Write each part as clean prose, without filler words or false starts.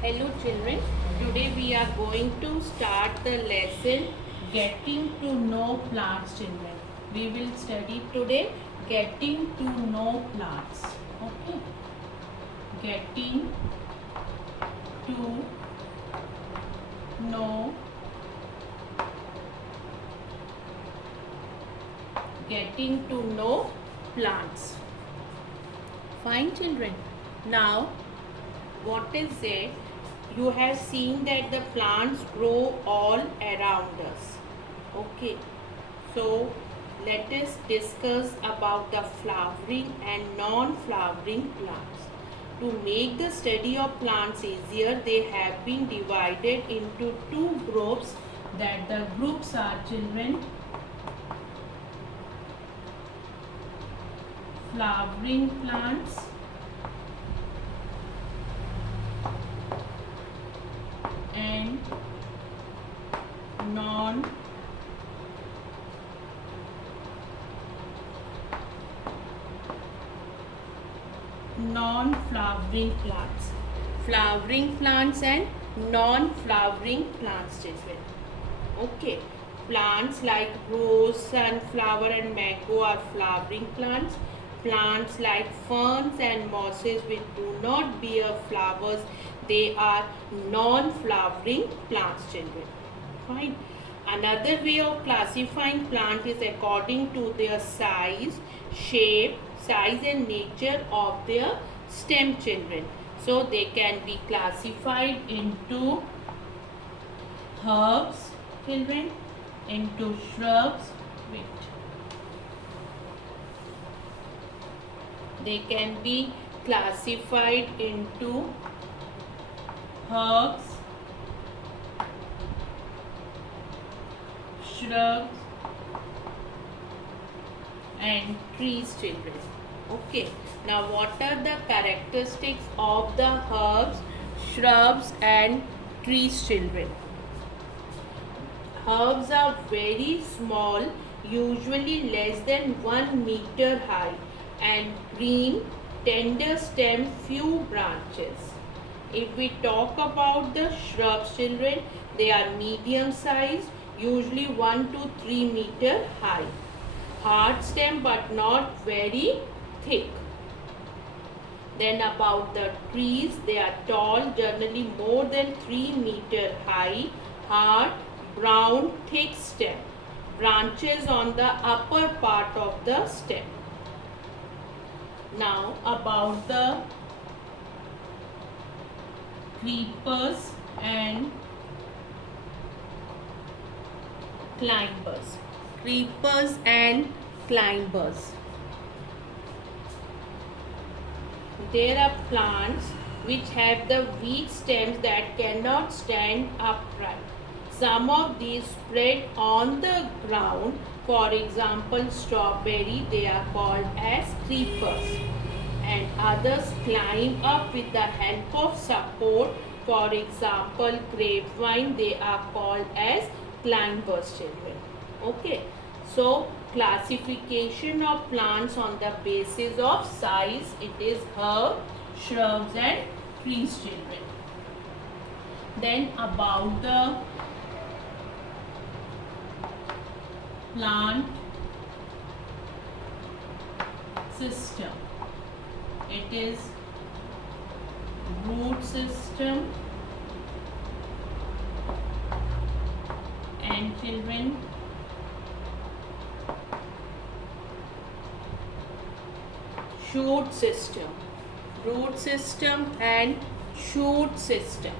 Hello children, today we are going to start the lesson Getting to Know Plants children. We will study today Getting to Know Plants. Okay. Getting to know Getting to know plants. Fine children. Now what is it? You have seen that the plants grow all around us. Okay, so let us discuss about the flowering and non-flowering plants. To make the study of plants easier, they have been divided into two groups. That the groups are children flowering plants and non flowering plants. Flowering plants and non-flowering plants children. Okay, plants like rose, sunflower and mango are flowering plants. Plants like ferns and mosses which do not bear flowers, they are non-flowering plants children. Fine. Another way of classifying plant is according to their size and nature of their stem children. So they can be classified into herbs children, into shrubs. Wait. They can be classified into herbs, shrubs and trees children. Okay, now what are the characteristics of the herbs, shrubs and trees children? Herbs are very small, usually less than 1 meter high and green, tender stem, few branches. If we talk about the shrubs children, they are medium sized, usually 1 to 3 meter high. Hard stem but not very thick. Then about the trees, they are tall, generally more than 3 meter high, hard, brown, thick stem. Branches on the upper part of the stem. Now about the creepers and climbers. Creepers and climbers. There are plants which have the weak stems that cannot stand upright. Some of these spread on the ground. For example, strawberry, they are called as creepers. And others climb up with the help of support. For example, grapevine, they are called as climbers children. Okay, so classification of plants on the basis of size, it is herb, shrubs and trees children. Then about the plant system, it is root system and children shoot system, root system and shoot system.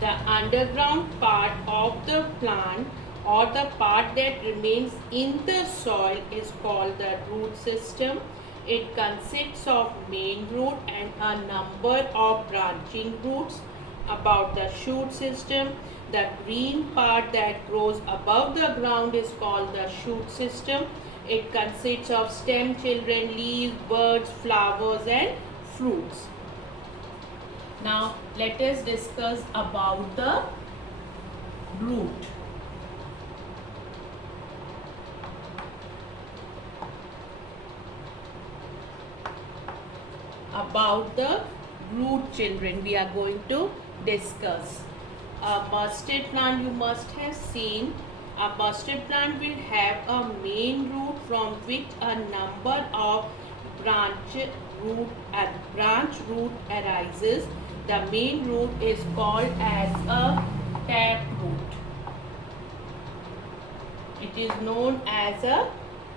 The underground part of the plant or the part that remains in the soil is called the root system. It consists of main root and a number of branching roots. About the shoot system, the green part that grows above the ground is called the shoot system. It consists of stem children, leaves, buds, flowers and fruits. Now let us discuss about the root. About the root children we are going to discuss. A mustard plant you must have seen. A mustard plant will have a main root from which a number of branch root arises. The main root is called as a tap root. It is known as a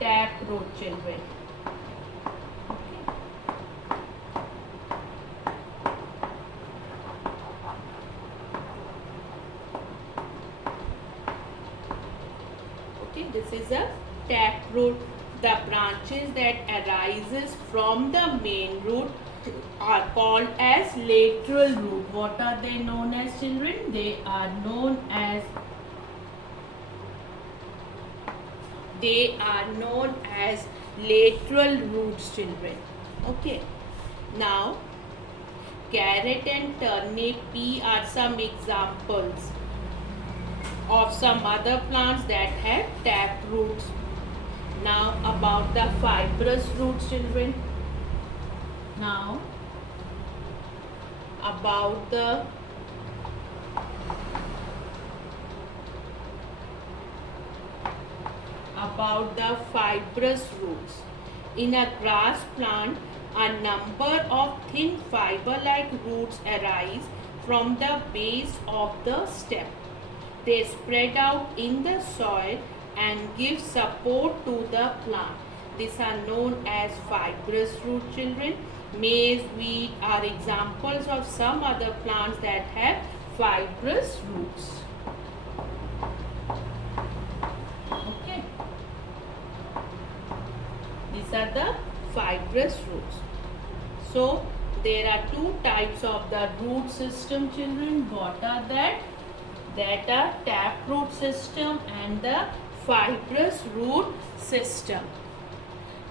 tap root, children. Okay, this is a tap root. The branches that arises from the main root are called as lateral root. What are they known as, children? They are known as lateral roots, children. Okay. Now, carrot and turnip pea are some examples of some other plants that have tap roots. Now, about the fibrous roots, children. Now, about the fibrous roots. In a grass plant, a number of thin fiber-like roots arise from the base of the stem. They spread out in the soil and give support to the plant. These are known as fibrous root, children. Maize, wheat are examples of some other plants that have fibrous roots. Okay. These are the fibrous roots. So, there are two types of the root system, children. What are that? That are tap root system and the fibrous root system.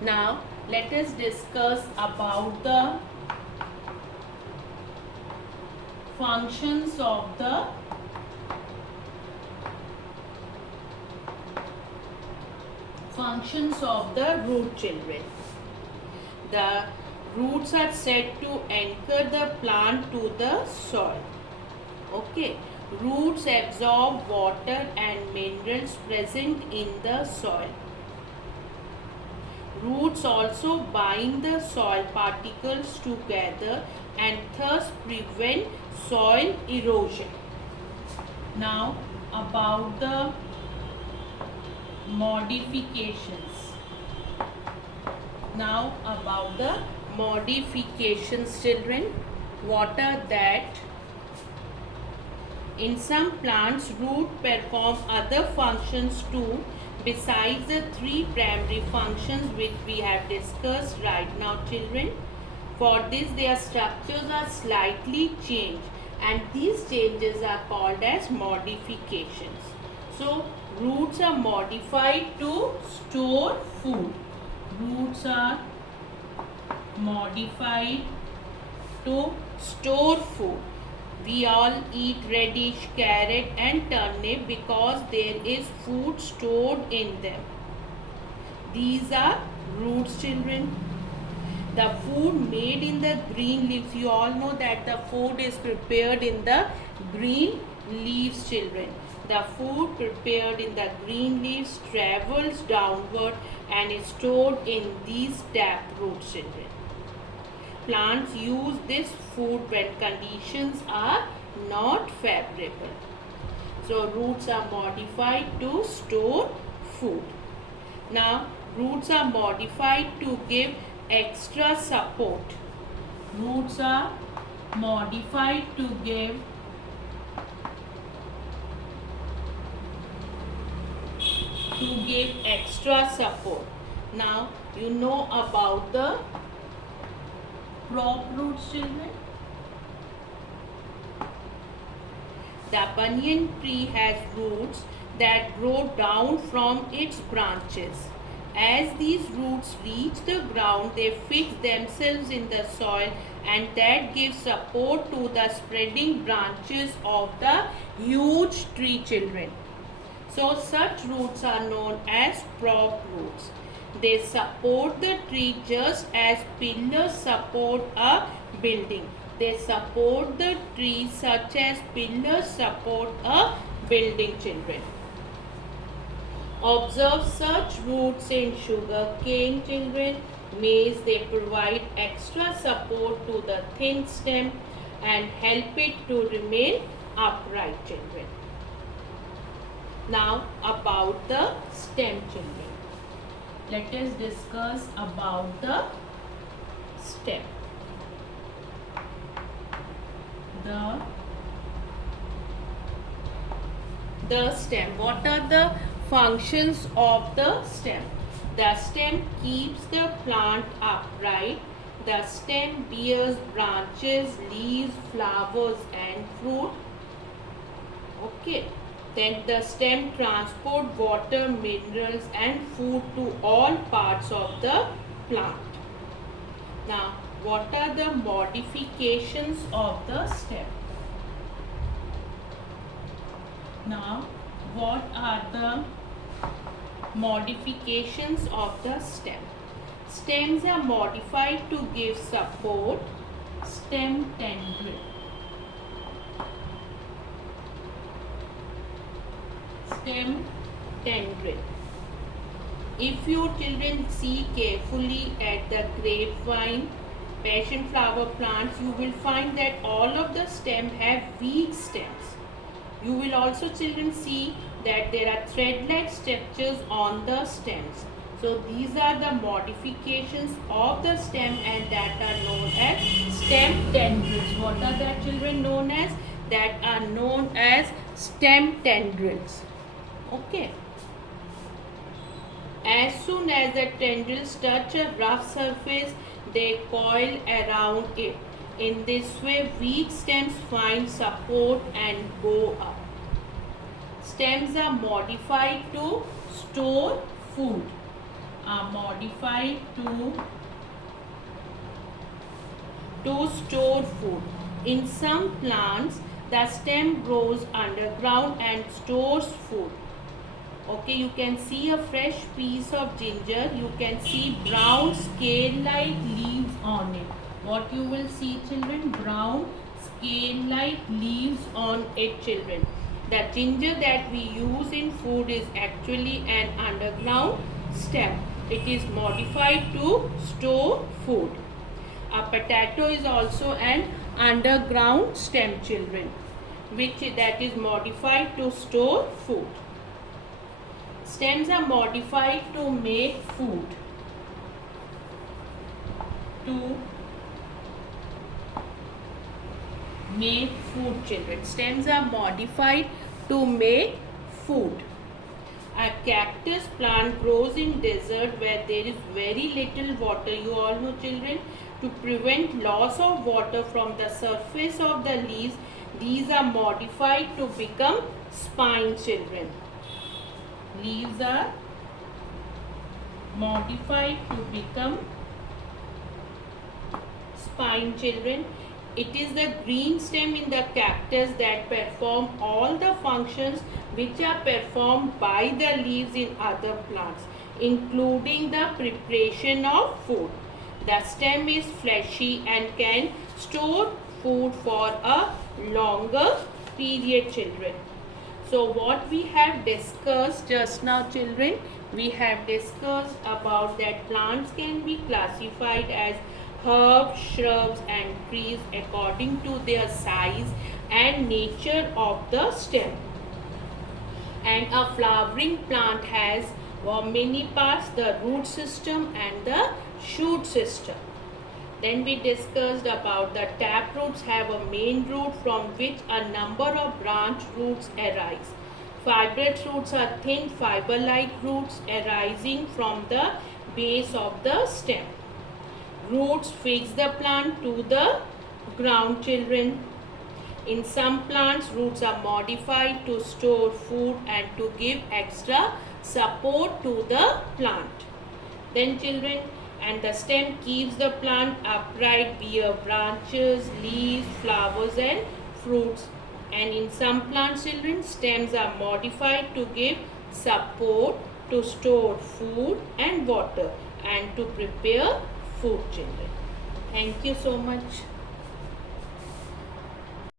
Now, let us discuss about the functions of the root, children. The roots are said to anchor the plant to the soil. Okay. Roots absorb water and minerals present in the soil. Roots also bind the soil particles together and thus prevent soil erosion. Now, about the modifications. Children. What are that? In some plants, roots perform other functions too, besides the three primary functions which we have discussed right now, children. For this, their structures are slightly changed, and these changes are called as modifications. So, roots are modified to store food. Roots are modified to store food. We all eat radish, carrot and turnip because there is food stored in them. These are roots, children. The food made in the green leaves, you all know that the food is prepared in the green leaves, children. The food prepared in the green leaves travels downward and is stored in these tap roots, children. Plants use this food when conditions are not favorable. So, roots are modified to store food. Now, roots are modified to give extra support. Roots are modified to give extra support. Now, you know about the prop roots, children. The banyan tree has roots that grow down from its branches. As these roots reach the ground, they fix themselves in the soil, and that gives support to the spreading branches of the huge tree, children. So, such roots are known as prop roots. They support the tree just as pillars support a building. They support the trees such as pillars support a building, children. Observe such roots in sugar cane, children. Maize, they provide extra support to the thin stem and help it to remain upright, children. Now about the stem, children. Let us discuss about the stem. The stem. What are the functions of the stem? The stem keeps the plant upright. The stem bears branches, leaves, flowers and fruit. Okay. Then the stem transport water, minerals and food to all parts of the plant. Now, what are the modifications of the stem? Now, what are the modifications of the stem? Stems are modified to give support. Stem tendril. Stem tendril. If you children see carefully at the grapevine, passion flower plants, you will find that all of the stem have weak stems. You will also children see that there are thread-like structures on the stems. So these are the modifications of the stem and that are known as stem tendrils. What are that children known as? That are known as stem tendrils. Okay. As soon as the tendrils touch a rough surface, they coil around it. In this way, weak stems find support and go up. Stems are modified to store food. Store food. In some plants, the stem grows underground and stores food. Okay, you can see a fresh piece of ginger. You can see brown scale-like leaves on it. What you will see, children? Brown scale-like leaves on it, children. The ginger that we use in food is actually an underground stem. It is modified to store food. A potato is also an underground stem, children, that is modified to store food. Stems are modified to make food. Children. Stems are modified to make food. A cactus plant grows in desert where there is very little water. You all know, children, to prevent loss of water from the surface of the leaves, these are modified to become spine, children. Leaves are modified to become spine, children. It is the green stem in the cactus that perform all the functions which are performed by the leaves in other plants, including the preparation of food. The stem is fleshy and can store food for a longer period, children. So what we have discussed just now, children, we have discussed about that plants can be classified as herbs, shrubs and trees according to their size and nature of the stem. And a flowering plant has many parts, the root system and the shoot system. Then we discussed about the tap roots have a main root from which a number of branch roots arise. Fibrous roots are thin fiber-like roots arising from the base of the stem. Roots fix the plant to the ground, children. In some plants, roots are modified to store food and to give extra support to the plant. Then, children, and the stem keeps the plant upright via branches, leaves, flowers and fruits. And in some plants, children, stems are modified to give support, to store food and water and to prepare food, children. Thank you so much.